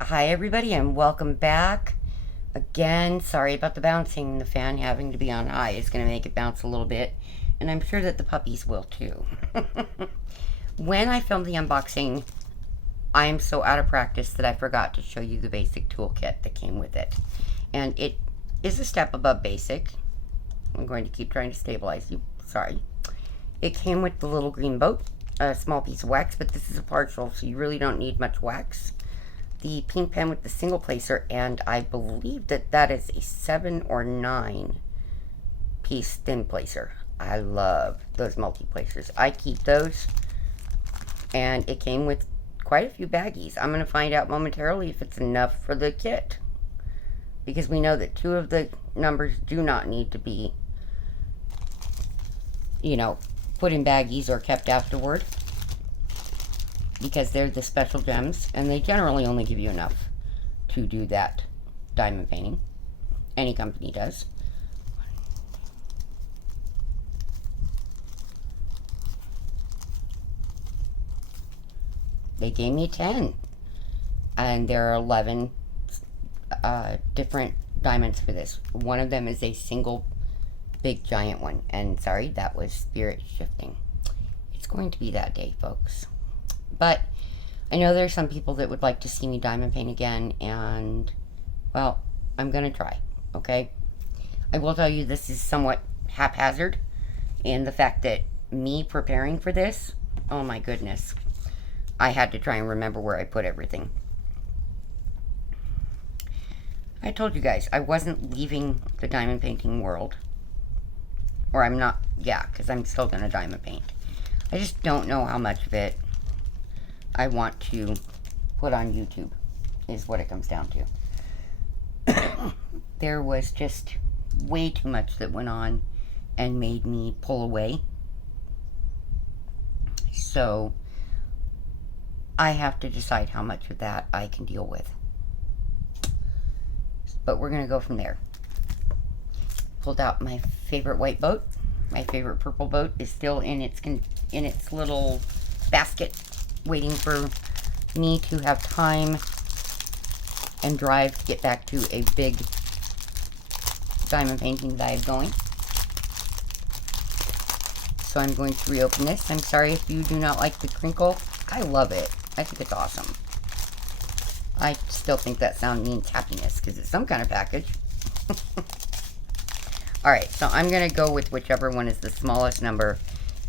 Hi everybody and welcome back. Again, sorry about the bouncing. The fan having to be on high is going to make it bounce a little bit. And I'm sure that the puppies will too. When I filmed the unboxing, I am so out of practice that I forgot to show you the basic toolkit that came with it. And it is a step above basic. I'm going to keep trying to stabilize you. Sorry. It came with the little green boat, a small piece of wax, but this is a partial, so you really don't need much wax. The pink pen with the single placer, and I believe that that is a 7 or 9 piece thin placer. I love those multi placers. I keep those, and it came with quite a few baggies. I'm going to find out momentarily if it's enough for the kit, because we know that 2 of the numbers do not need to be, put in baggies or kept afterward, because they're the special gems, and they generally only give you enough to do that diamond painting. Any company does. They gave me 10, and there are 11 different diamonds for this. One of them is a single big giant one, and sorry, that was spirit shifting. It's going to be that day, folks. But I know there's some people that would like to see me diamond paint again, and, well, I'm going to try, okay? I will tell you this is somewhat haphazard, and the fact that me preparing for this, oh my goodness, I had to try and remember where I put everything. I told you guys, I wasn't leaving the diamond painting world, or I'm not, yeah, because I'm still going to diamond paint. I just don't know how much of it I want to put on YouTube, is what it comes down to. There was just way too much that went on and made me pull away. So I have to decide how much of that I can deal with. But we're going to go from there. Pulled out my favorite white boat. My favorite purple boat is still in its little basket, waiting for me to have time and drive to get back to a big diamond painting that I have going. So I'm going to reopen this. I'm sorry if you do not like the crinkle. I love it. I think it's awesome. I still think that sound means happiness because it's some kind of package. Alright, so I'm going to go with whichever one is the smallest number.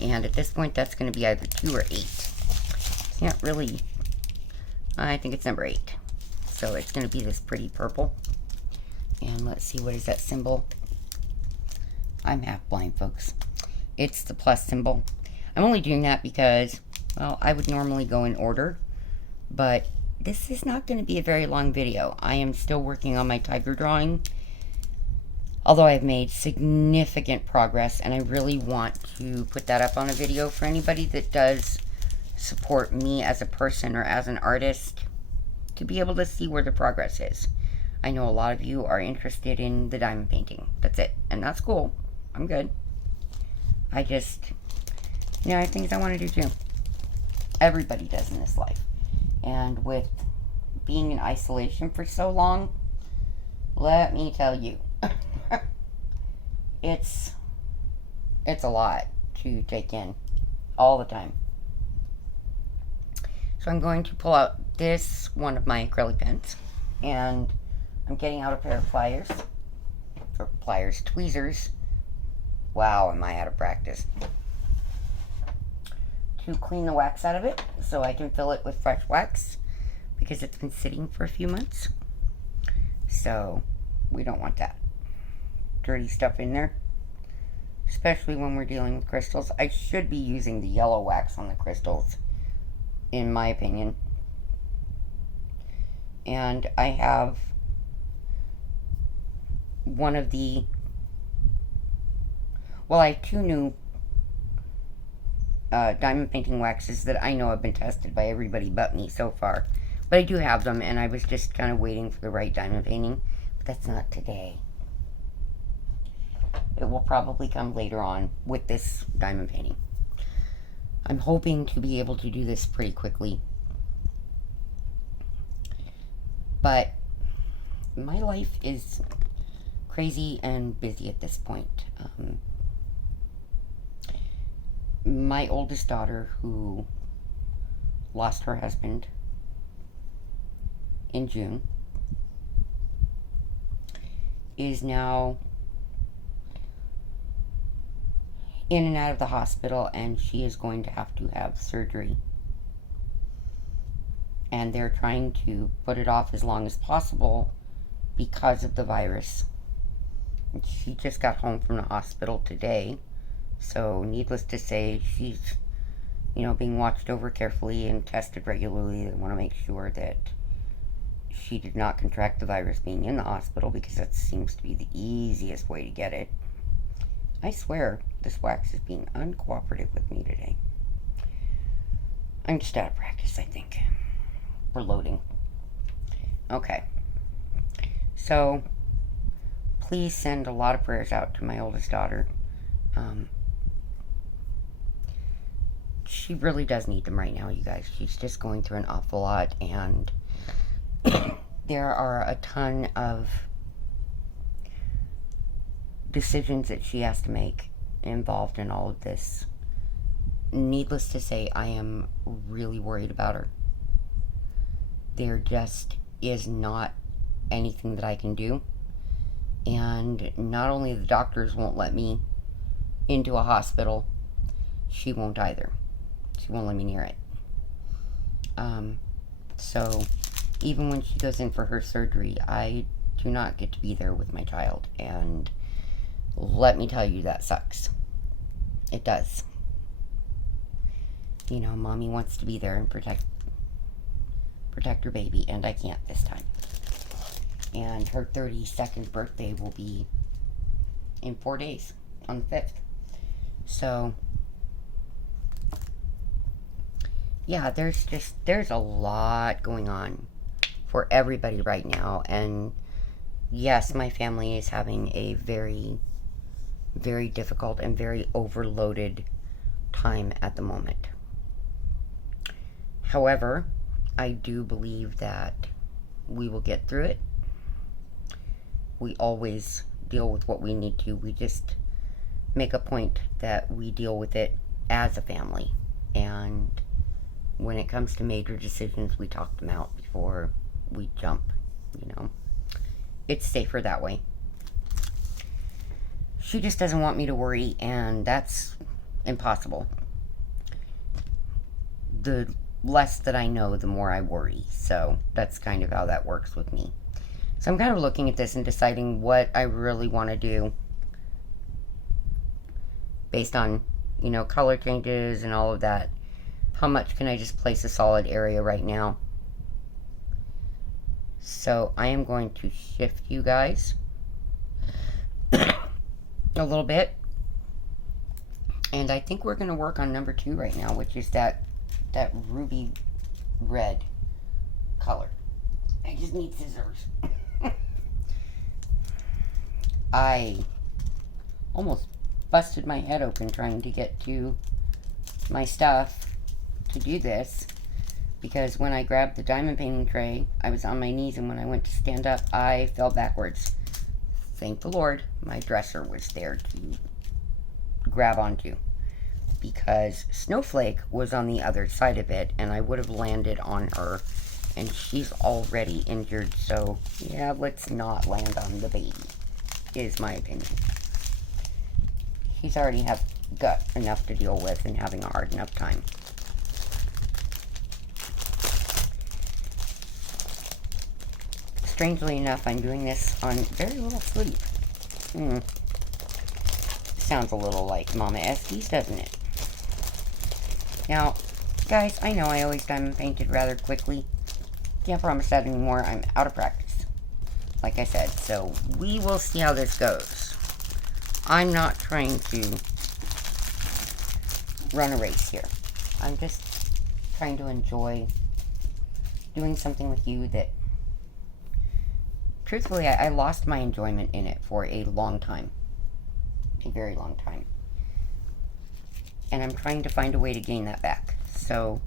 And at this point, that's going to be either 2 or 8. Can't really, I think it's number 8. So it's going to be this pretty purple. And let's see, what is that symbol? I'm half blind, folks. It's the plus symbol. I'm only doing that because, well, I would normally go in order, but this is not going to be a very long video. I am still working on my tiger drawing, although I've made significant progress, and I really want to put that up on a video for anybody that does support me as a person or as an artist, to be able to see where the progress is. I know a lot of you are interested in the diamond painting. That's it. And that's cool. I'm good. I just, I have things I want to do too. Everybody does in this life. And with being in isolation for so long, let me tell you, it's a lot to take in all the time. So I'm going to pull out this one of my acrylic pens, and I'm getting out a pair of tweezers. Wow, am I out of practice. To clean the wax out of it so I can fill it with fresh wax, because it's been sitting for a few months. So we don't want that dirty stuff in there, especially when we're dealing with crystals. I should be using the yellow wax on the crystals, in my opinion. And I have one of the, well, I have 2 new diamond painting waxes that I know have been tested by everybody but me so far. But I do have them, and I was just kind of waiting for the right diamond painting. But that's not today. It will probably come later on with this diamond painting. I'm hoping to be able to do this pretty quickly. But my life is crazy and busy at this point. My oldest daughter, who lost her husband in June, is now in and out of the hospital, and she is going to have surgery. And they're trying to put it off as long as possible because of the virus. She just got home from the hospital today, so needless to say, she's, being watched over carefully and tested regularly. They want to make sure that she did not contract the virus being in the hospital, because that seems to be the easiest way to get it. I swear, this wax is being uncooperative with me today. I'm just out of practice, I think. We're loading. Okay. So, please send a lot of prayers out to my oldest daughter. She really does need them right now, you guys. She's just going through an awful lot, and there are a ton of decisions that she has to make involved in all of this. Needless to say, I am really worried about her. There just is not anything that I can do. And not only the doctors won't let me into a hospital, she won't either. She won't let me near it. So even when she goes in for her surgery, I do not get to be there with my child. And let me tell you, that sucks. It does. Mommy wants to be there and protect her baby, and I can't this time. And her 32nd birthday will be in 4 days, on the 5th. So, yeah, there's a lot going on for everybody right now. And yes, my family is having a very, very difficult and very overloaded time at the moment. However, I do believe that we will get through it. We always deal with what we need to. We just make a point that we deal with it as a family. And when it comes to major decisions, we talk them out before we jump. It's safer that way. She just doesn't want me to worry, and that's impossible. The less that I know, the more I worry. So that's kind of how that works with me. So I'm kind of looking at this and deciding what I really want to do based on, color changes and all of that. How much can I just place a solid area right now? So I am going to shift you guys a little bit. And I think we're going to work on number 2 right now, which is that ruby red color. I just need scissors. I almost busted my head open trying to get to my stuff to do this, because when I grabbed the diamond painting tray, I was on my knees, and when I went to stand up, I fell backwards. Thank the Lord, my dresser was there to grab onto, because Snowflake was on the other side of it, and I would have landed on her, and she's already injured, so yeah, let's not land on the baby, is my opinion. He's already got enough to deal with and having a hard enough time. Strangely enough, I'm doing this on very little sleep. Sounds a little like Mama Estes, doesn't it? Now, guys, I know I always diamond painted rather quickly. Can't promise that anymore. I'm out of practice, like I said. So we will see how this goes. I'm not trying to run a race here. I'm just trying to enjoy doing something with you that, truthfully, I lost my enjoyment in it for a long time. A very long time. And I'm trying to find a way to gain that back. So,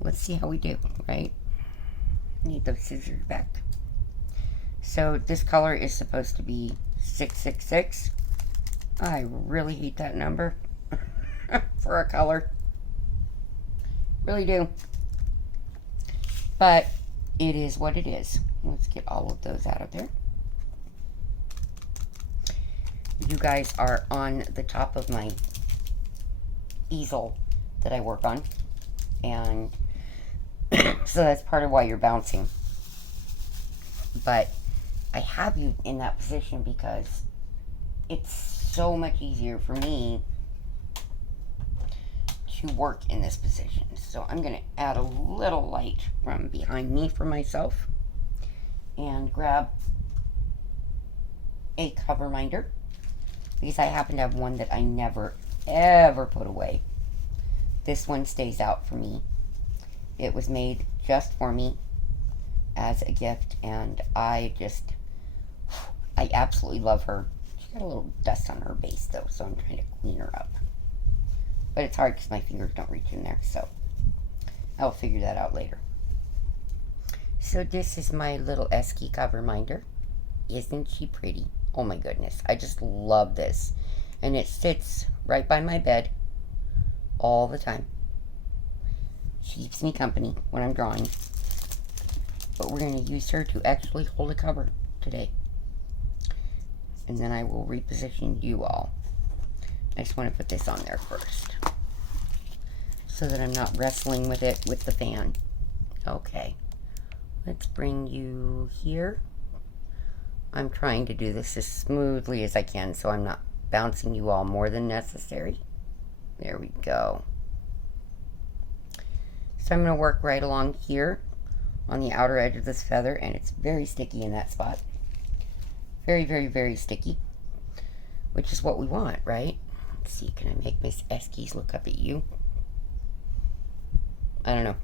let's see how we do, right? Need those scissors back. So this color is supposed to be 666. I really hate that number for a color. Really do. But it is what it is. Let's get all of those out of there. You guys are on the top of my easel that I work on. And so that's part of why you're bouncing. But I have you in that position because it's so much easier for me to work in this position. So I'm going to add a little light from behind me for myself and grab a cover minder because I happen to have one that I never ever put away. This one stays out for me. It was made just for me as a gift, and I absolutely love her. She's got a little dust on her base though, so I'm trying to clean her up. But it's hard because my fingers don't reach in there, so I'll figure that out later. So this is my little Esky cover minder. Isn't she pretty? Oh my goodness, I just love this. And it sits right by my bed all the time. She keeps me company when I'm drawing. But we're going to use her to actually hold a cover today. And then I will reposition you all. I just want to put this on there first, so that I'm not wrestling with it with the fan. Okay. Let's bring you here. I'm trying to do this as smoothly as I can, so I'm not bouncing you all more than necessary. There we go. So I'm going to work right along here on the outer edge of this feather, and it's very sticky in that spot. Very, very, very sticky, which is what we want, right? Let's see, can I make Miss Eskies look up at you? I don't know.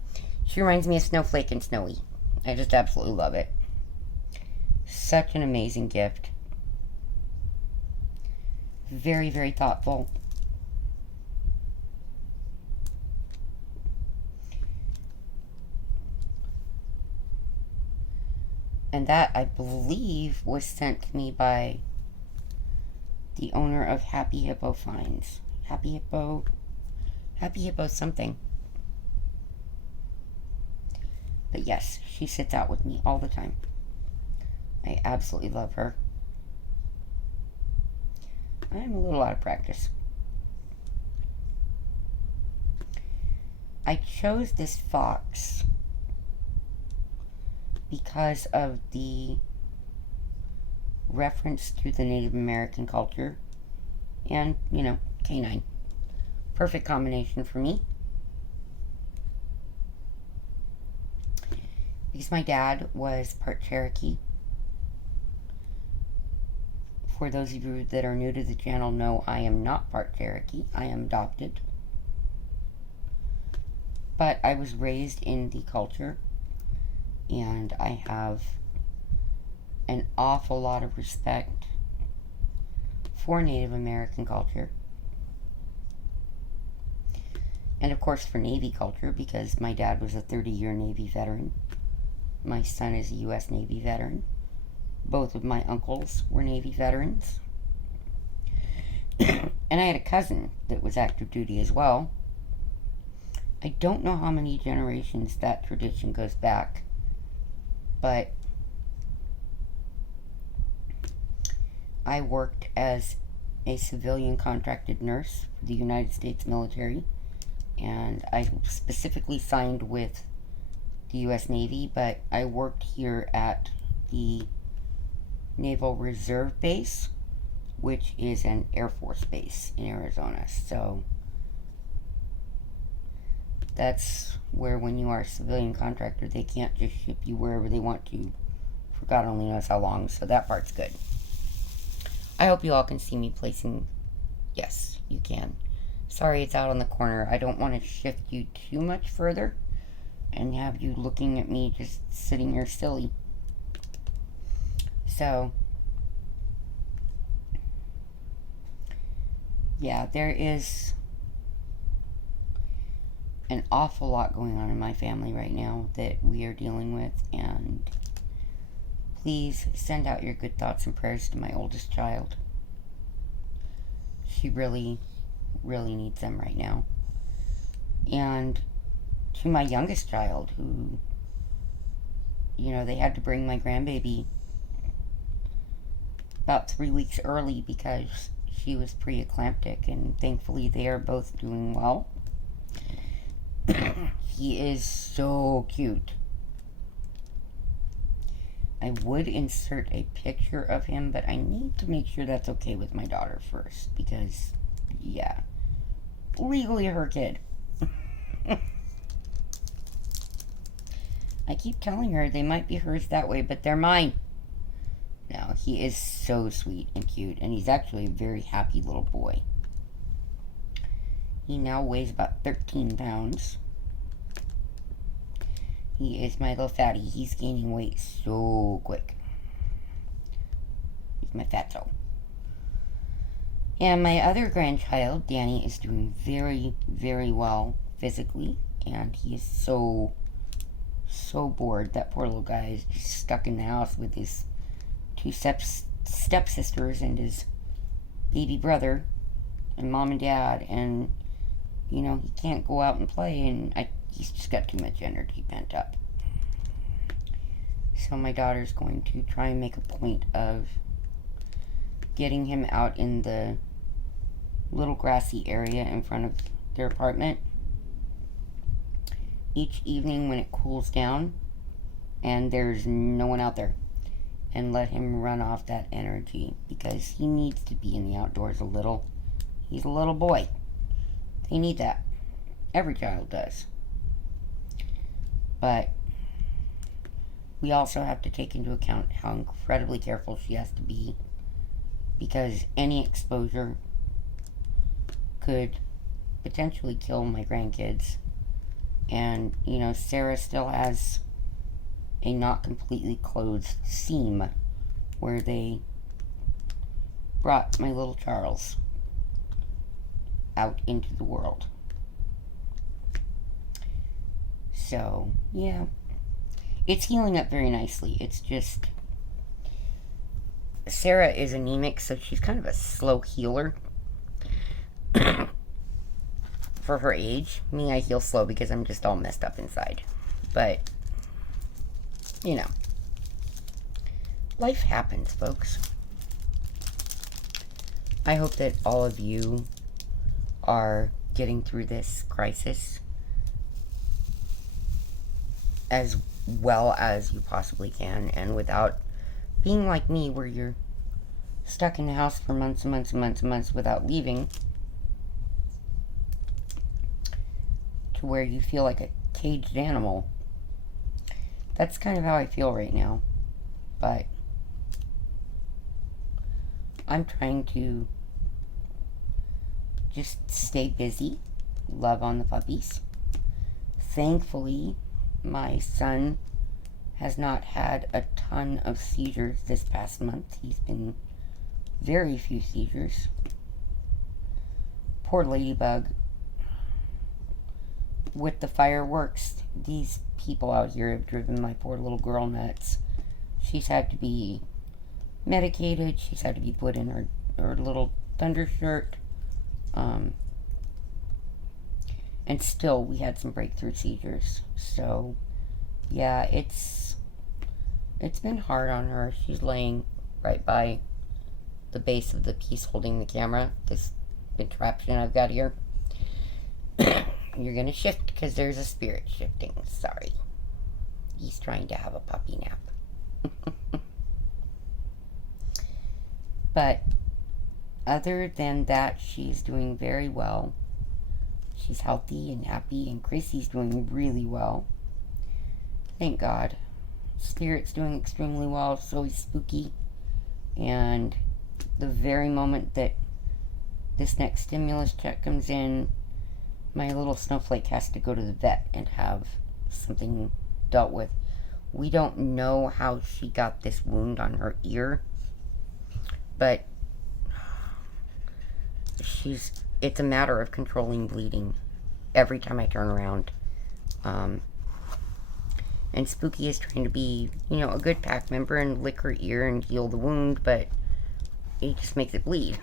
She reminds me of Snowflake and Snowy. I just absolutely love it. Such an amazing gift. Very, very thoughtful. And that, I believe, was sent to me by the owner of Happy Hippo Finds. Happy Hippo something. But yes, she sits out with me all the time. I absolutely love her. I'm a little out of practice. I chose this fox because of the reference to the Native American culture and, you know, canine. Perfect combination for me. Because my dad was part Cherokee. For those of you that are new to the channel, no, I am not part Cherokee. I am adopted. But I was raised in the culture, and I have an awful lot of respect for Native American culture. And of course for Navy culture, because my dad was a 30-year Navy veteran. My son is a U.S. Navy veteran. Both of my uncles were Navy veterans. And I had a cousin that was active duty as well. I don't know how many generations that tradition goes back, but I worked as a civilian contracted nurse for the United States military, and I specifically signed with the U.S. Navy, but I worked here at the Naval Reserve Base, which is an Air Force base in Arizona. So that's where, when you are a civilian contractor, they can't just ship you wherever they want to for God only knows how long. So that part's good. I hope you all can see me placing. Yes, you can. Sorry, it's out on the corner. I don't want to shift you too much further and have you looking at me just sitting here silly. So yeah, there is an awful lot going on in my family right now that we are dealing with, and please send out your good thoughts and prayers to my oldest child. She really, really needs them right now. And to my youngest child, who, you know, they had to bring my grandbaby about 3 weeks early because she was pre-eclamptic, and thankfully they are both doing well. He is so cute. I would insert a picture of him, but I need to make sure that's okay with my daughter first, because, yeah, legally her kid. I keep telling her they might be hers that way, but they're mine. No, he is so sweet and cute, and he's actually a very happy little boy. He now weighs about 13 pounds. He is my little fatty. He's gaining weight so quick. He's my fatso. And my other grandchild, Danny, is doing very, very well physically, and he is so bored. That poor little guy is just stuck in the house with his two stepsisters and his baby brother and mom and dad, and you know, he can't go out and play, and he's just got too much energy pent up. So my daughter's going to try and make a point of getting him out in the little grassy area in front of their apartment each evening when it cools down and there's no one out there, and let him run off that energy, because he needs to be in the outdoors a little. He's a little boy. They need that. Every child does. But we also have to take into account how incredibly careful she has to be, because any exposure could potentially kill my grandkids. And, you know, Sarah still has a not completely closed seam where they brought my little Charles out into the world. So, yeah. It's healing up very nicely. It's just, Sarah is anemic, so she's kind of a slow healer. For her age. Me, I heal slow because I'm just all messed up inside. But, you know, life happens, folks. I hope that all of you are getting through this crisis as well as you possibly can, and without being like me, where you're stuck in the house for months and months and months and months without leaving, to where you feel like a caged animal. That's kind of how I feel right now. But I'm trying to just stay busy, love on the puppies. Thankfully, my son has not had a ton of seizures this past month. He's been very few seizures. Poor Ladybug. With the fireworks, these people out here have driven my poor little girl nuts. She's had to be medicated. She's had to be put in her little thunder shirt. And still, we had some breakthrough seizures. So, yeah, it's been hard on her. She's laying right by the base of the piece holding the camera. This contraption I've got here. You're going to shift because there's a spirit shifting. Sorry. He's trying to have a puppy nap. But other than that, she's doing very well. She's healthy and happy, and Gracie's doing really well. Thank God. Spirit's doing extremely well. So is Spooky. And the very moment that this next stimulus check comes in, my little snowflake has to go to the vet and have something dealt with. We don't know how she got this wound on her ear, but it's a matter of controlling bleeding every time I turn around. And Spooky is trying to be, you know, a good pack member and lick her ear and heal the wound, but he just makes it bleed.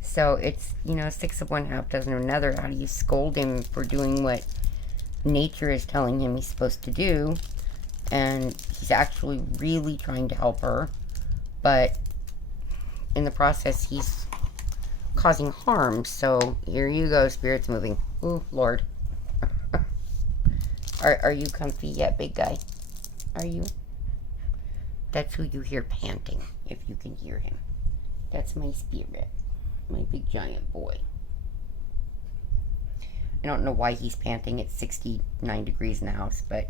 So it's, you know, 6 of one, half dozen of another. How do you scold him for doing what nature is telling him he's supposed to do? And he's actually really trying to help her, but in the process, he's causing harm. So here you go, spirits moving. Ooh, Lord. Are you comfy yet, big guy? Are you? That's who you hear panting, if you can hear him. That's my spirit. My big giant boy. I don't know why he's panting. It's 69 degrees in the house, but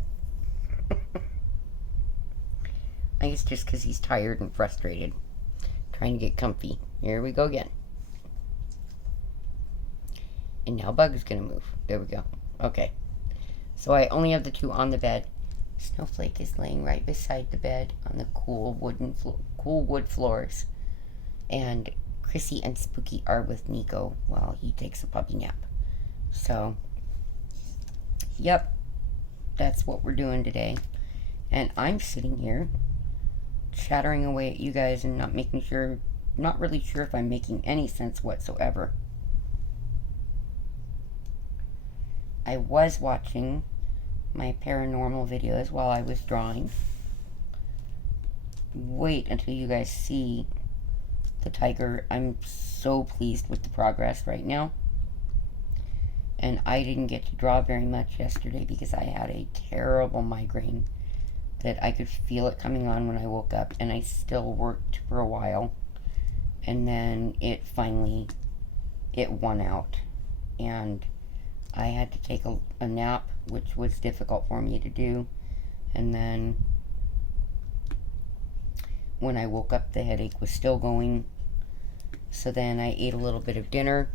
I guess just because he's tired and frustrated. Trying to get comfy. Here we go again. And now Bug's gonna move. There we go. Okay. So I only have the 2 on the bed. Snowflake is laying right beside the bed on the cool wood floors. And Chrissy and Spooky are with Nico while he takes a puppy nap. So, yep, that's what we're doing today. And I'm sitting here chattering away at you guys and not really sure if I'm making any sense whatsoever. I was watching my paranormal videos while I was drawing. Wait until you guys see the tiger. I'm so pleased with the progress right now. And I didn't get to draw very much yesterday because I had a terrible migraine that I could feel it coming on when I woke up, and I still worked for a while. And then it won out. And I had to take a nap, which was difficult for me to do. And then when I woke up, the headache was still going. So then I ate a little bit of dinner,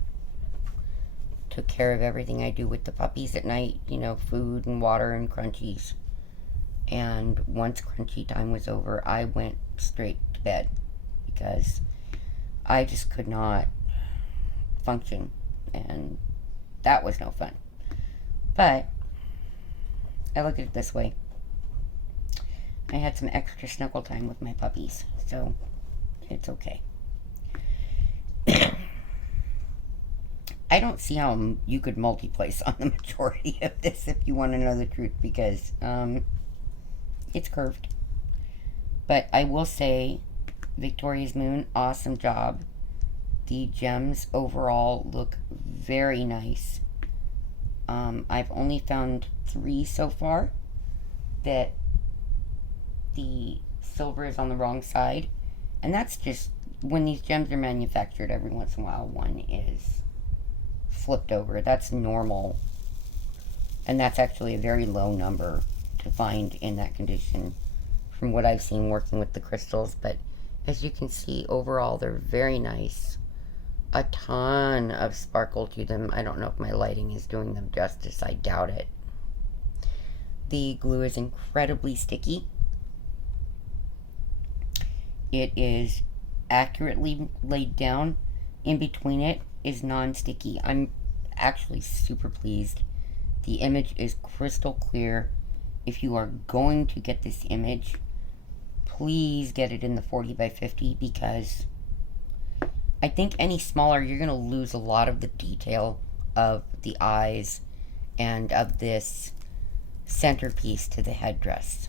took care of everything I do with the puppies at night, you know, food and water and crunchies. And once crunchy time was over, I went straight to bed because I just could not function, and that was no fun. But I look at it this way. I had some extra snuggle time with my puppies, so it's okay. I don't see how you could multi-place on the majority of this if you want to know the truth, because it's curved. But I will say, Victoria's Moon, awesome job. The gems overall look very nice. I've only found 3 so far that the silver is on the wrong side. And that's just, when these gems are manufactured, every once in a while one is flipped over. That's normal. And that's actually a very low number to find in that condition from what I've seen working with the crystals. But as you can see, overall they're very nice. A ton of sparkle to them. I don't know if my lighting is doing them justice. I doubt it. The glue is incredibly sticky. It is accurately laid down. In between it is non-sticky. I'm actually super pleased. The image is crystal clear. If you are going to get this image, please get it in the 40 by 50, because I think any smaller, you're going to lose a lot of the detail of the eyes and of this centerpiece to the headdress.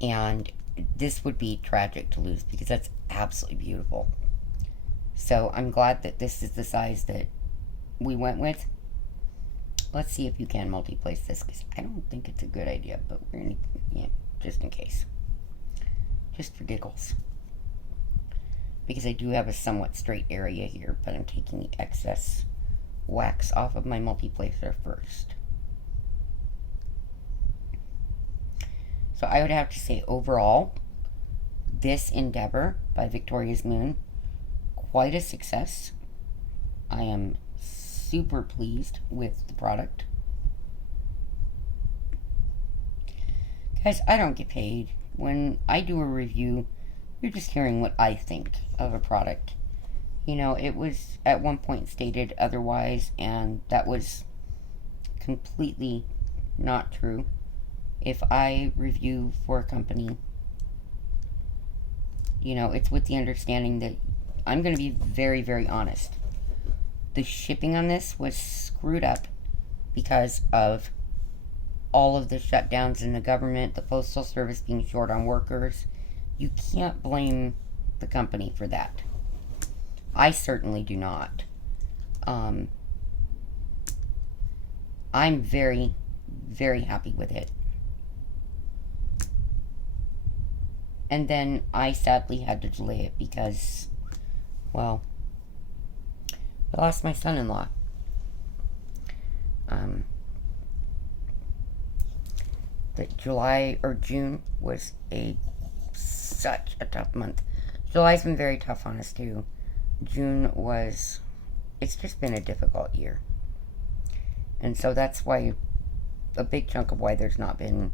And this would be tragic to lose, because that's absolutely beautiful. So I'm glad that this is the size that we went with. Let's see if you can multi-place this, because I don't think it's a good idea, but we're going to, yeah, just in case. Just for giggles. Because I do have a somewhat straight area here, but I'm taking the excess wax off of my multi-placer first. So I would have to say, overall, this endeavor by Victoria's Moon, quite a success. I am super pleased with the product. Guys, I don't get paid. When I do a review, you're just hearing what I think of a product. You know, it was at one point stated otherwise, and that was completely not true. if I review for a company, you know, it's with the understanding that I'm going to be very, very honest. The shipping on this was screwed up because of all of the shutdowns in the government, the Postal Service being short on workers. You can't blame the company for that. I certainly do not. I'm very, very happy with it. And then I sadly had to delay it because, well, I lost my son-in-law. But July or June was such a tough month. July's been very tough on us too. June was, it's just been a difficult year. And so that's why, a big chunk of why there's not been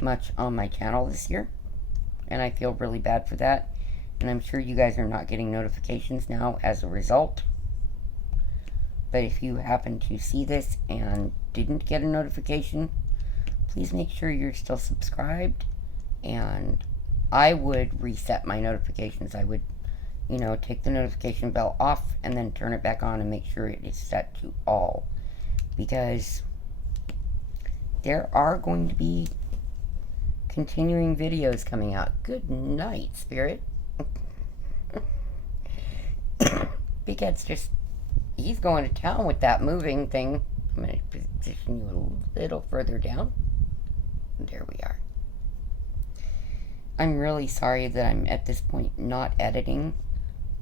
much on my channel this year. And I feel really bad for that. And I'm sure you guys are not getting notifications now as a result. But if you happen to see this and didn't get a notification, please make sure you're still subscribed. And I would reset my notifications. I would, you know, take the notification bell off and then turn it back on and make sure it is set to all. Because there are going to be continuing videos coming out. Good night, Spirit. Big Ed's just, he's going to town with that moving thing. I'm going to position you a little further down. There we are. I'm really sorry that I'm at this point not editing.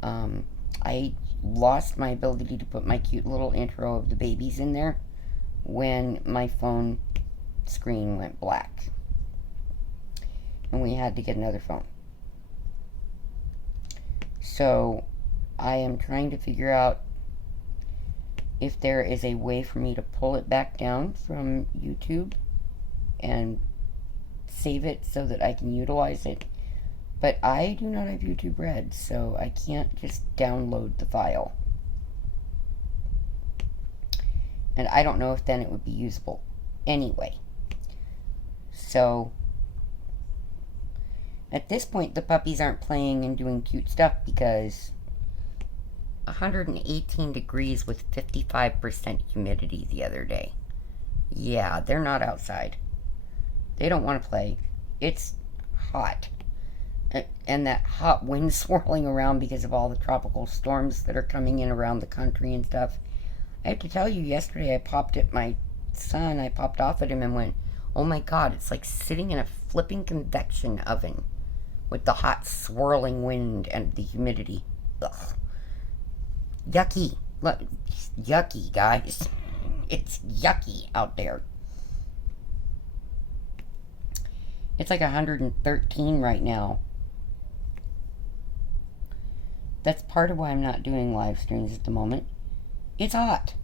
I lost my ability to put my cute little intro of the babies in there when my phone screen went black. And we had to get another phone. So I am trying to figure out if there is a way for me to pull it back down from YouTube and save it so that I can utilize it. But I do not have YouTube Red, so I can't just download the file. And I don't know if then it would be usable anyway. So at this point, the puppies aren't playing and doing cute stuff because 118 degrees with 55% humidity the other day. Yeah, they're not outside. They don't want to play. It's hot. And that hot wind swirling around because of all the tropical storms that are coming in around the country and stuff. I have to tell you, yesterday I popped at my son. I popped off at him and went, oh my God, it's like sitting in a flipping convection oven with the hot swirling wind and the humidity. Ugh. Yucky. Look, yucky, guys. It's yucky out there. It's like 113 right now. That's part of why I'm not doing live streams at the moment. It's hot.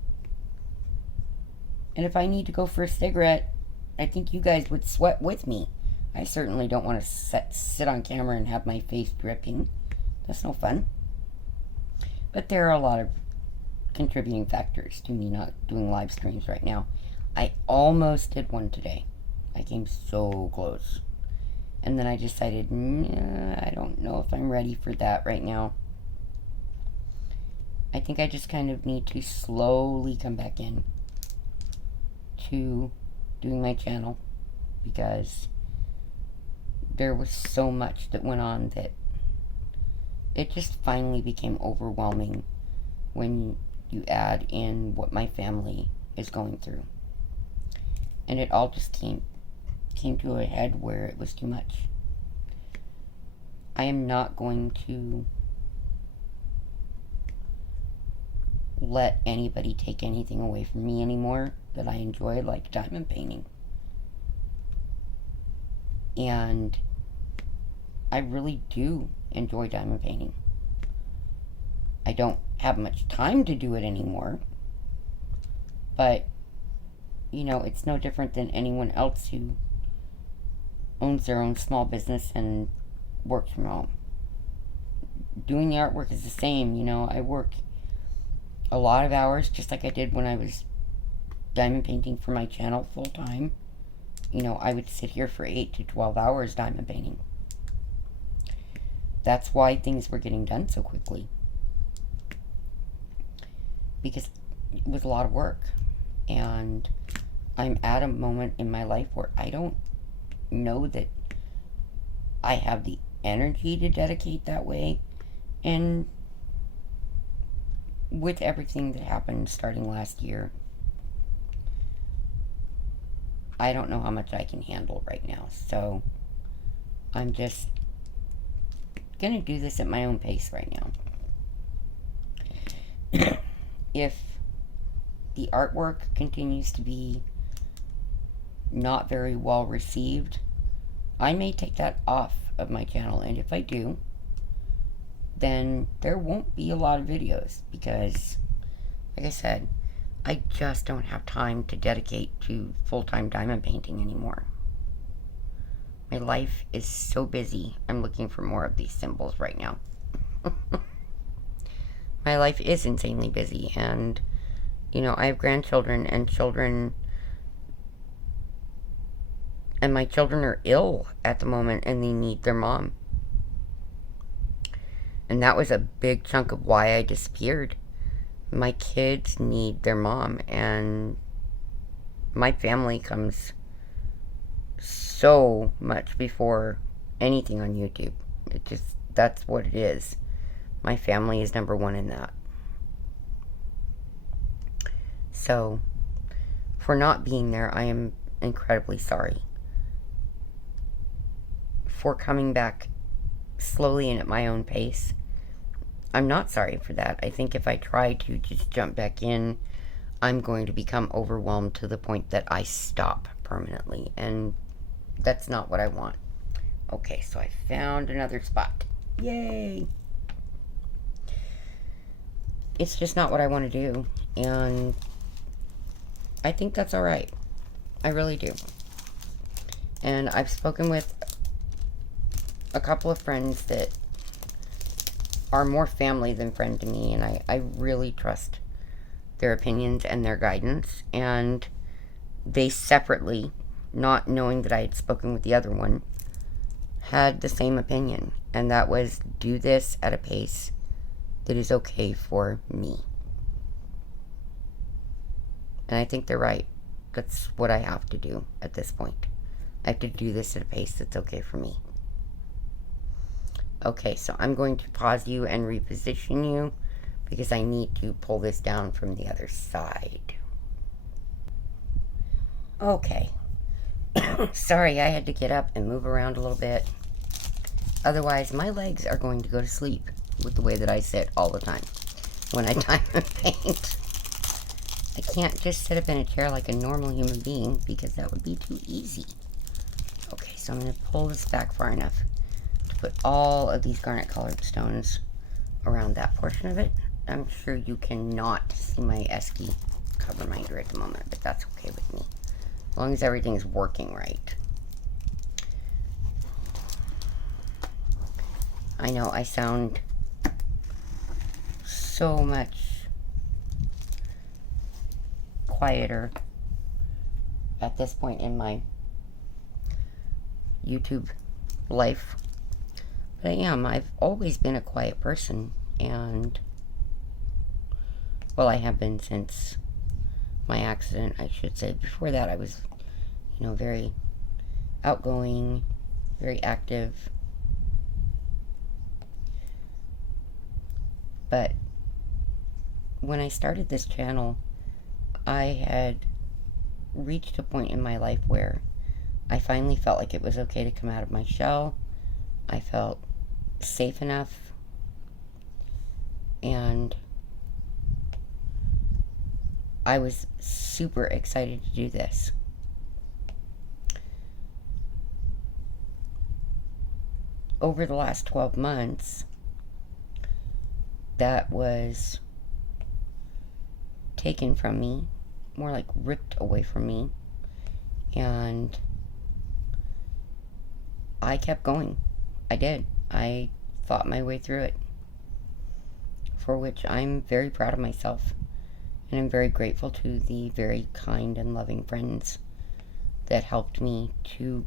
And if I need to go for a cigarette, I think you guys would sweat with me. I certainly don't want to sit on camera and have my face dripping. That's no fun. But there are a lot of contributing factors to me not doing live streams right now. I almost did one today. I came so close. And then I decided, nah, I don't know if I'm ready for that right now. I think I just kind of need to slowly come back in to doing my channel because there was so much that went on that it just finally became overwhelming when you add in what my family is going through. And it all just came to a head where it was too much. I am not going to let anybody take anything away from me anymore that I enjoy, like diamond painting. And I really do enjoy diamond painting. I don't have much time to do it anymore, but you know, it's no different than anyone else who owns their own small business and works from home. Doing the artwork is the same. You know, I work a lot of hours just like I did when I was diamond painting for my channel full time, you know, I would sit here for 8 to 12 hours diamond painting. That's why things were getting done so quickly. Because it was a lot of work. And I'm at a moment in my life where I don't know that I have the energy to dedicate that way. And with everything that happened starting last year, I don't know how much I can handle right now. So I'm just going to do this at my own pace right now. If the artwork continues to be not very well received, I may take that off of my channel. And if I do, then there won't be a lot of videos because, like I said, I just don't have time to dedicate to full-time diamond painting anymore. My life is so busy. I'm looking for more of these symbols right now. My life is insanely busy, and, you know, I have grandchildren and children, and my children are ill at the moment, and they need their mom. And that was a big chunk of why I disappeared. My kids need their mom, and my family comes so much before anything on YouTube. It just, that's what it is. My family is number one in that. So, for not being there, I am incredibly sorry. For coming back slowly and at my own pace, I'm not sorry for that. I think if I try to just jump back in, I'm going to become overwhelmed to the point that I stop permanently, and that's not what I want. Okay, so I found another spot. Yay! It's just not what I want to do, and I think that's alright. I really do. And I've spoken with a couple of friends that are more family than friend to me, and I really trust their opinions and their guidance, and they separately, not knowing that I had spoken with the other one, had the same opinion, and that was, do this at a pace that is okay for me. And I think they're right. That's what I have to do at this point. I have to do this at a pace that's okay for me. Okay, so I'm going to pause you and reposition you because I need to pull this down from the other side. Okay. Sorry, I had to get up and move around a little bit. Otherwise, my legs are going to go to sleep with the way that I sit all the time when I diamond paint. I can't just sit up in a chair like a normal human being because that would be too easy. Okay, so I'm going to pull this back far enough to put all of these garnet colored stones around that portion of it. I'm sure you cannot see my esky cover minder at the moment, but that's okay with me. As long as everything's working right. I know I sound so much quieter at this point in my YouTube life. But I am. I've always been a quiet person, and, well, I have been since my accident, I should say. Before that, I was, you know, very outgoing, very active. But when I started this channel, I had reached a point in my life where I finally felt like it was okay to come out of my shell. I felt safe enough, and I was super excited to do this. Over the last 12 months, that was taken from me, more like ripped away from me, and I kept going. I did. I fought my way through it, for which I'm very proud of myself, and I'm very grateful to the very kind and loving friends that helped me to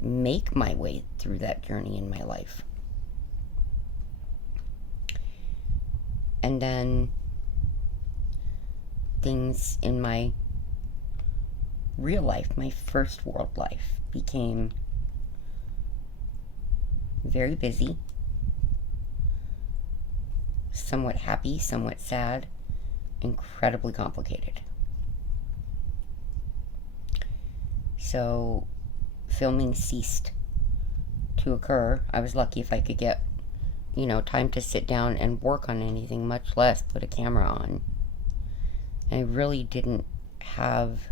make my way through that journey in my life. And then things in my real life, my first world life, became very busy, somewhat happy, somewhat sad, incredibly complicated. So filming ceased to occur. I was lucky if I could get, time to sit down and work on anything, much less put a camera on. And I really didn't have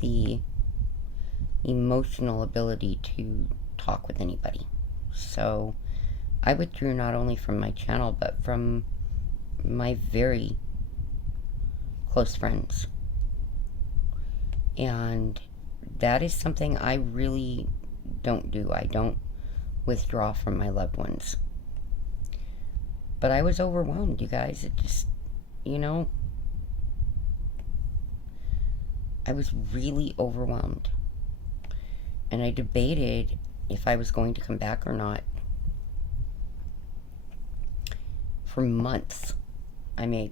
the emotional ability to talk with anybody. So I withdrew not only from my channel, but from my very close friends. And that is something I really don't do. I don't withdraw from my loved ones. But I was overwhelmed, you guys. It just, I was really overwhelmed. And I debated if I was going to come back or not for months. I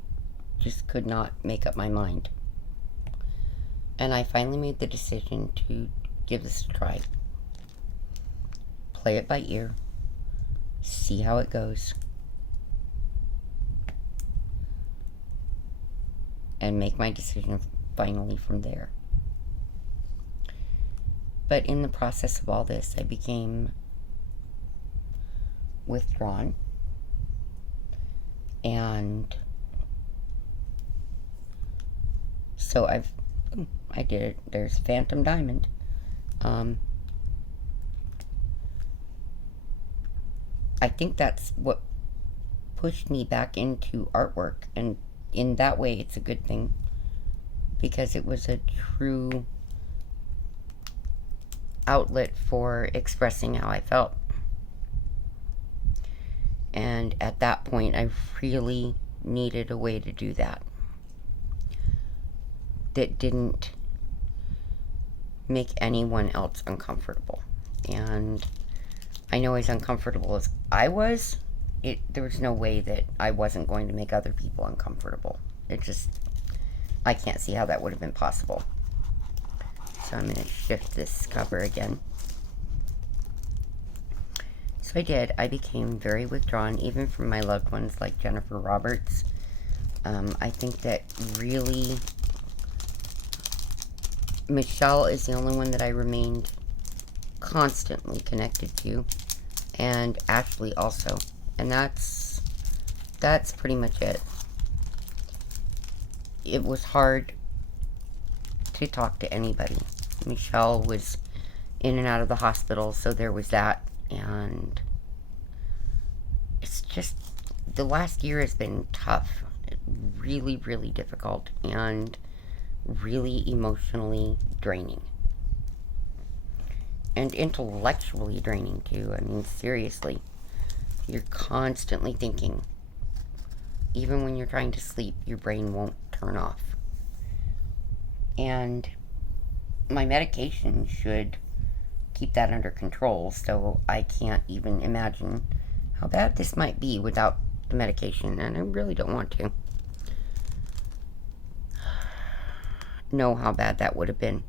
just could not make up my mind. And I finally made the decision to give this a try. Play it by ear. See how it goes. And make my decision finally from there. But in the process of all this, I became withdrawn. And so I did it. There's Phantom Diamond. I think that's what pushed me back into artwork, and in that way it's a good thing, because it was a true outlet for expressing how I felt. And at that point I really needed a way to do that didn't make anyone else uncomfortable. And I know as uncomfortable as I was, there was no way that I wasn't going to make other people uncomfortable. I can't see how that would have been possible. So I'm going to shift this cover again. So I did. I became very withdrawn, even from my loved ones like Jennifer Roberts. I think that really Michelle is the only one that I remained constantly connected to, and Ashley also, and that's pretty much it. It was hard to talk to anybody. Michelle was in and out of the hospital, so there was that, and it's just, the last year has been tough, really, really difficult, and really emotionally draining. And intellectually draining too. I mean, seriously. You're constantly thinking. Even when you're trying to sleep, your brain won't turn off. And my medication should keep that under control, so I can't even imagine how bad this might be without the medication, and I really don't want to know how bad that would have been.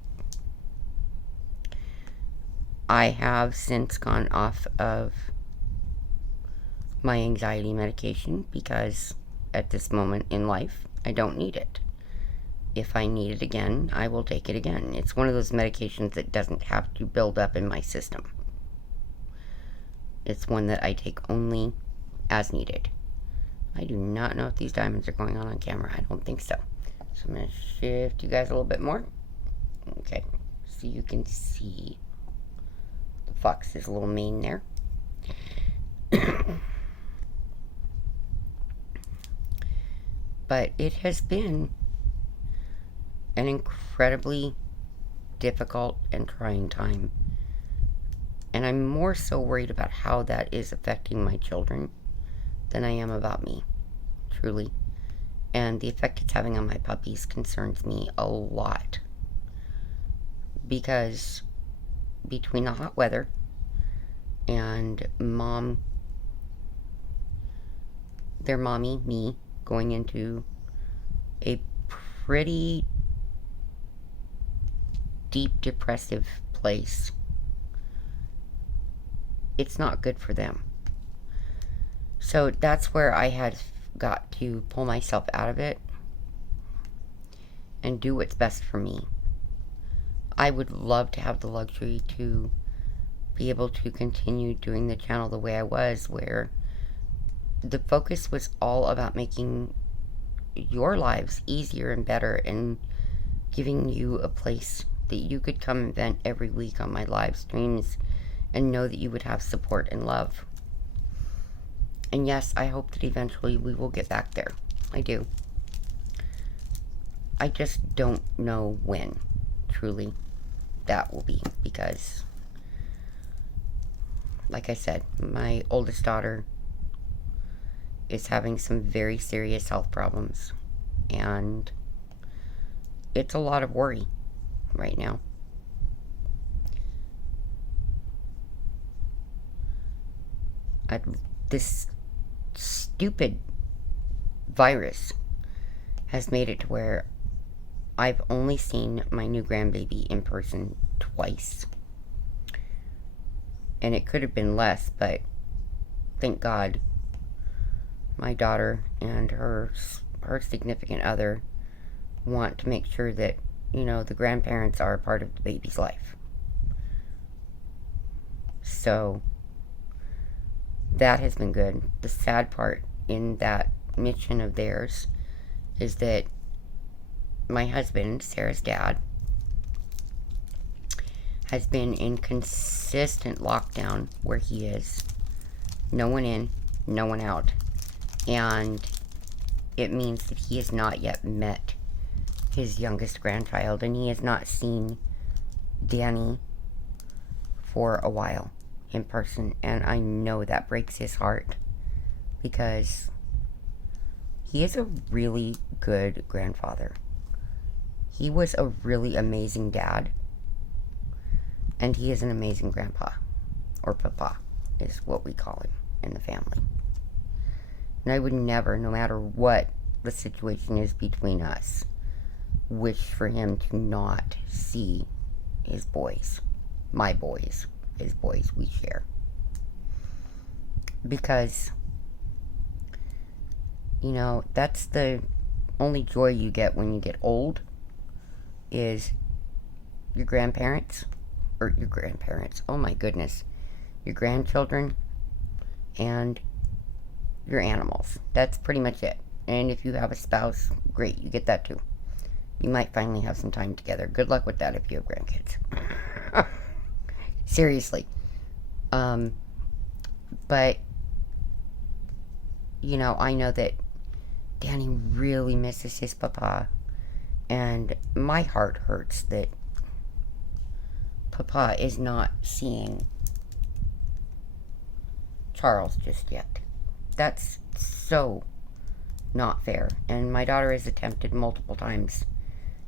I have since gone off of my anxiety medication because at this moment in life, I don't need it. If I need it again, I will take it again. It's one of those medications that doesn't have to build up in my system. It's one that I take only as needed. I do not know if these diamonds are going on camera. I don't think so. So I'm going to shift you guys a little bit more. Okay, so you can see the fox's little mane there. But it has been an incredibly difficult and trying time. And I'm more so worried about how that is affecting my children than I am about me, truly. And the effect it's having on my puppies concerns me a lot. because between the hot weather and their mommy, me, going into a pretty deep depressive place, it's not good for them. So that's where I had got to pull myself out of it and do what's best for me. I would love to have the luxury to be able to continue doing the channel the way I was, where the focus was all about making your lives easier and better and giving you a place that you could come and vent every week on my live streams and know that you would have support and love. And yes, I hope that eventually we will get back there. I do. I just don't know when, truly, that will be. Because, like I said, my oldest daughter is having some very serious health problems. And it's a lot of worry right now. This stupid virus has made it to where I've only seen my new grandbaby in person twice. And it could have been less, but thank God my daughter and her significant other want to make sure that, you know, the grandparents are a part of the baby's life. So that has been good. The sad part in that mission of theirs is that my husband, Sarah's dad, has been in consistent lockdown where he is. No one in, no one out. And it means that he has not yet met his youngest grandchild, and he has not seen Danny for a while in person. And I know that breaks his heart, because he is a really good grandfather. He was a really amazing dad, and he is an amazing grandpa, or papa is what we call him in the family. And I would never, no matter what the situation is between us, wish for him to not see his boys, my boys, his boys we share. Because, you know, that's the only joy you get when you get old, is your grandparents, oh my goodness, your grandchildren, and your animals. That's pretty much it. And if you have a spouse, great, you get that too. You might finally have some time together. Good luck with that if you have grandkids. Seriously. But, you know, I know that Danny really misses his papa. And my heart hurts that papa is not seeing Charles just yet. That's so not fair. And my daughter has attempted multiple times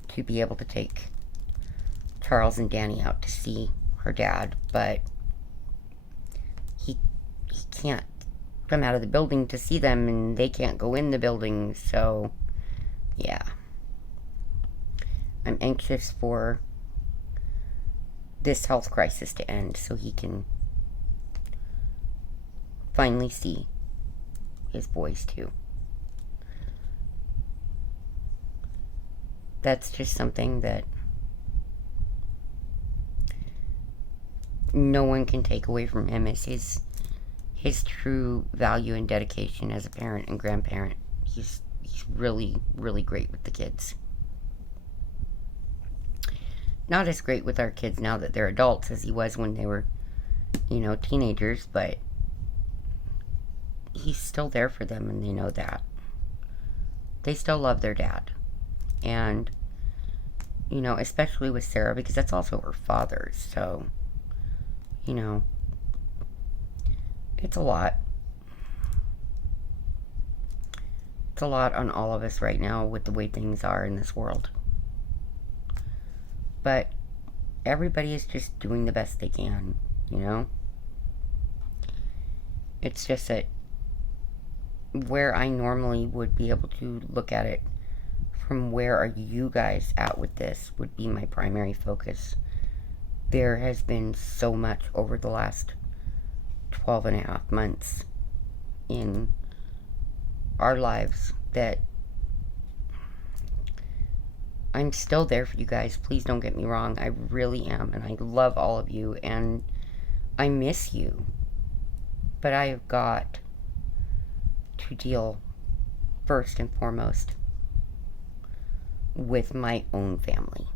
to be able to take Charles and Danny out to see her dad, but he can't come out of the building to see them, and they can't go in the building. So yeah, I'm anxious for this health crisis to end so he can finally see his boys too. That's just something that no one can take away from him, is his true value and dedication as a parent and grandparent. He's really, really great with the kids. Not as great with our kids now that they're adults as he was when they were, you know, teenagers, but he's still there for them, and they know that. They still love their dad. And, you know, especially with Sarah, because that's also her father. So, you know, it's a lot. It's a lot on all of us right now with the way things are in this world. But everybody is just doing the best they can, you know? It's just that where I normally would be able to look at it from where are you guys at with this would be my primary focus. There has been so much over the last 12 and a half months in our lives that I'm still there for you guys. Please don't get me wrong. I really am. And I love all of you. And I miss you. But I have got to deal first and foremost with my own family.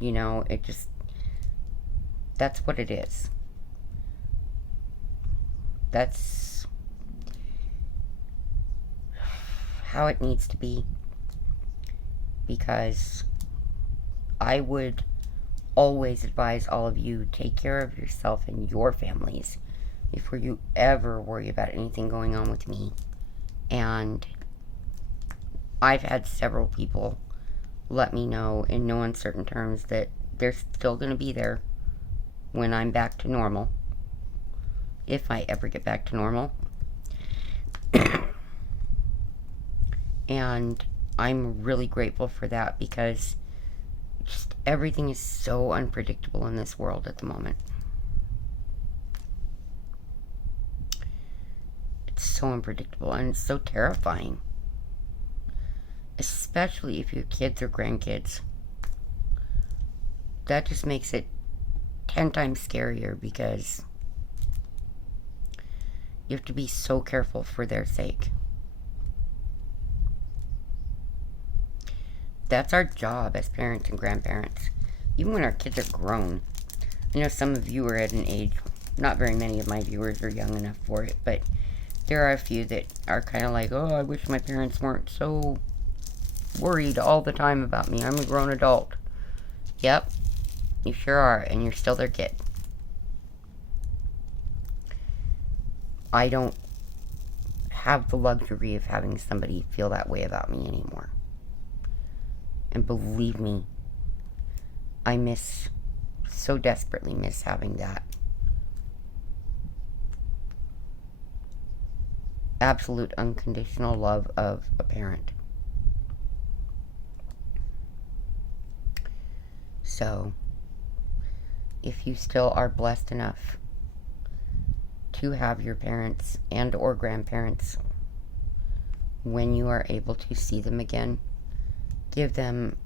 You know, it just, that's what it is. That's how it needs to be. Because I would always advise all of you, take care of yourself and your families before you ever worry about anything going on with me. And I've had several people let me know in no uncertain terms that they're still going to be there when I'm back to normal. If I ever get back to normal. And I'm really grateful for that because just everything is so unpredictable in this world at the moment. It's so unpredictable and it's so terrifying. Especially if you have kids or grandkids. That just makes it 10 times scarier because you have to be so careful for their sake. That's our job as parents and grandparents. Even when our kids are grown. I know some of you are at an age, not very many of my viewers are young enough for it, but there are a few that are kind of like, oh, I wish my parents weren't so worried all the time about me. I'm a grown adult. Yep, you sure are, and you're still their kid. I don't have the luxury of having somebody feel that way about me anymore. And believe me, I so desperately miss having that absolute unconditional love of a parent. So, if you still are blessed enough to have your parents and or grandparents, when you are able to see them again, give them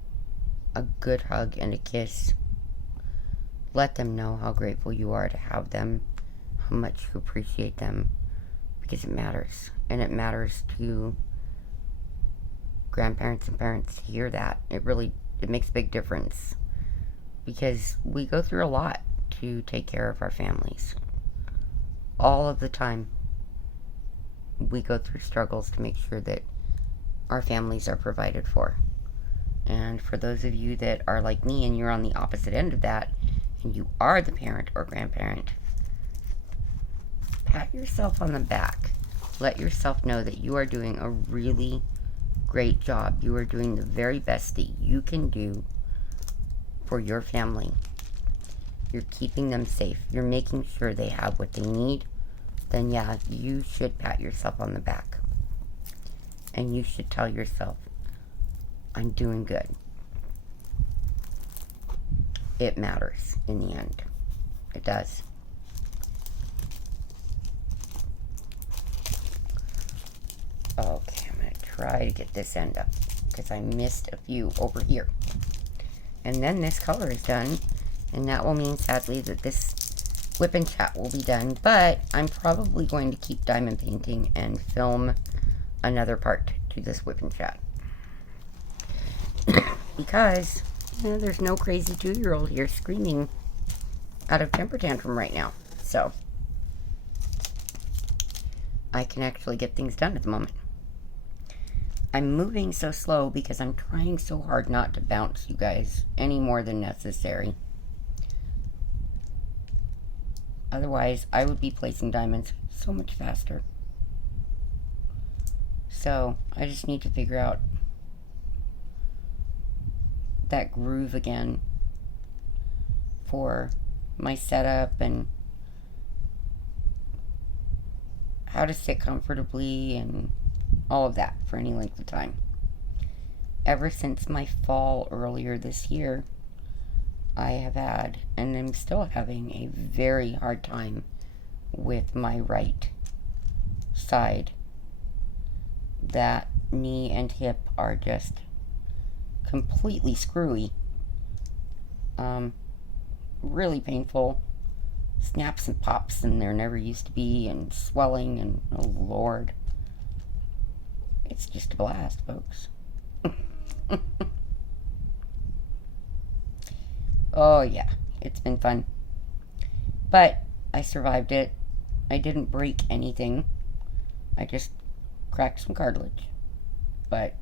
a good hug and a kiss. Let them know how grateful you are to have them, how much you appreciate them, because it matters. And it matters to grandparents and parents to hear that. It makes a big difference. Because we go through a lot to take care of our families. All of the time, we go through struggles to make sure that our families are provided for. And for those of you that are like me and you're on the opposite end of that, and you are the parent or grandparent, pat yourself on the back. Let yourself know that you are doing a really great job. You are doing the very best that you can do for your family. You're keeping them safe. You're making sure they have what they need. Then yeah, you should pat yourself on the back. And you should tell yourself, I'm doing good. It matters in the end. It does. Okay, I'm going to try to get this end up because I missed a few over here. And then this color is done, and that will mean sadly that this WIP and Chat will be done, but I'm probably going to keep diamond painting and film another part to this WIP and Chat. Because there's no crazy 2-year-old here screaming out of temper tantrum right now. So I can actually get things done at the moment. I'm moving so slow because I'm trying so hard not to bounce you guys any more than necessary. Otherwise, I would be placing diamonds so much faster. So I just need to figure out that groove again for my setup and how to sit comfortably and all of that for any length of time. Ever since my fall earlier this year, I have had, and I'm still having, a very hard time with my right side. That knee and hip are just completely screwy. Really painful. Snaps and pops and there never used to be, and swelling, and oh Lord. It's just a blast, folks. Oh yeah, it's been fun. But I survived it. I didn't break anything. I just cracked some cartilage. But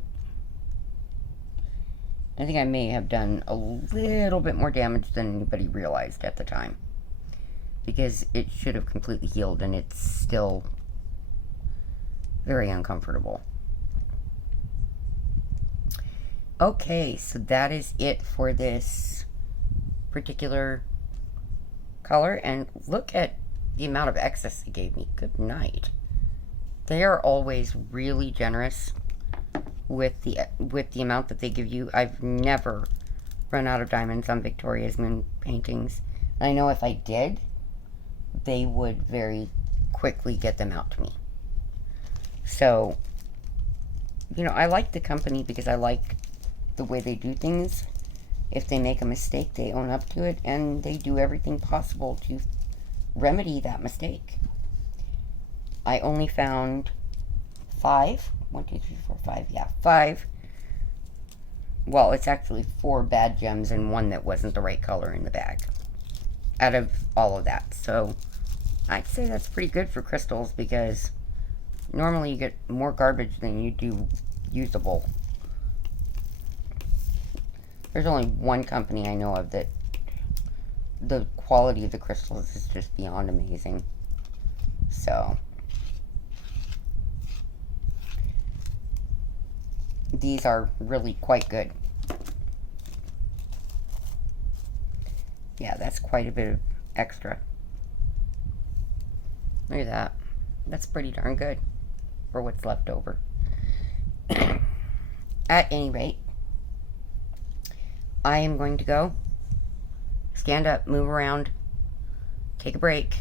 I think I may have done a little bit more damage than anybody realized at the time. Because it should have completely healed, and it's still very uncomfortable. Okay, so that is it for this particular color. And look at the amount of excess they gave me. Good night. They are always really generous with the amount that they give you. I've never run out of diamonds on Victoria's Moon paintings. I know if I did, they would very quickly get them out to me. So, you know, I like the company because I like the way they do things. If they make a mistake, they own up to it, and they do everything possible to remedy that mistake. I only found 5. 1, 2, 3, 4, 5. Yeah, 5. Well, it's actually 4 bad gems and 1 that wasn't the right color in the bag out of all of that. So I'd say that's pretty good for crystals, because normally you get more garbage than you do usable. There's only one company I know of that the quality of the crystals is just beyond amazing. So these are really quite good. Yeah, that's quite a bit of extra. Look at that. That's pretty darn good for what's left over. At any rate, I am going to go stand up, move around, take a break,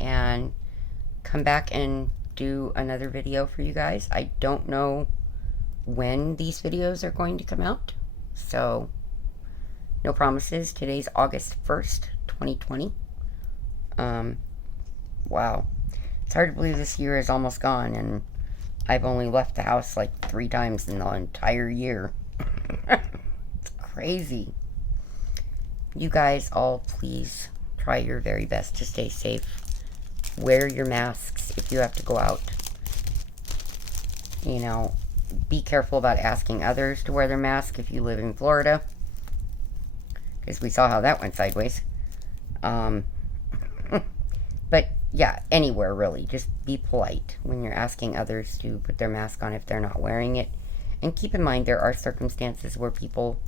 and come back and do another video for you guys. I don't know when these videos are going to come out, so no promises. Today's August 1st, 2020. Wow. It's hard to believe this year is almost gone, and I've only left the house like 3 times in the entire year. It's crazy. You guys all please try your very best to stay safe. Wear your masks if you have to go out. You know, be careful about asking others to wear their mask if you live in Florida, because we saw how that went sideways. But yeah, anywhere really. Just be polite when you're asking others to put their mask on if they're not wearing it. And keep in mind, there are circumstances where people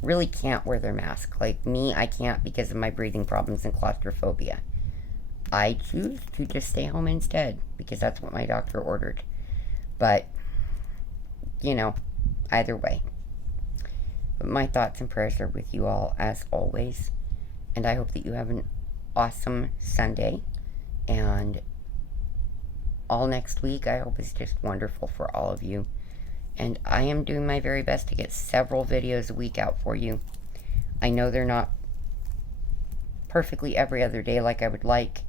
really can't wear their mask. Like me, I can't because of my breathing problems and claustrophobia. I choose to just stay home instead because that's what my doctor ordered. But, you know, either way. But my thoughts and prayers are with you all as always. And I hope that you have an awesome Sunday. And all next week, I hope is just wonderful for all of you. And I am doing my very best to get several videos a week out for you. I know they're not perfectly every other day like I would like,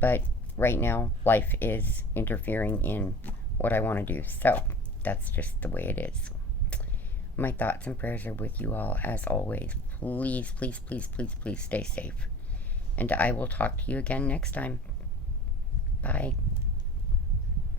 but right now, life is interfering in what I want to do. So, that's just the way it is. My thoughts and prayers are with you all, as always. Please, please, please, please, please stay safe. And I will talk to you again next time. Bye.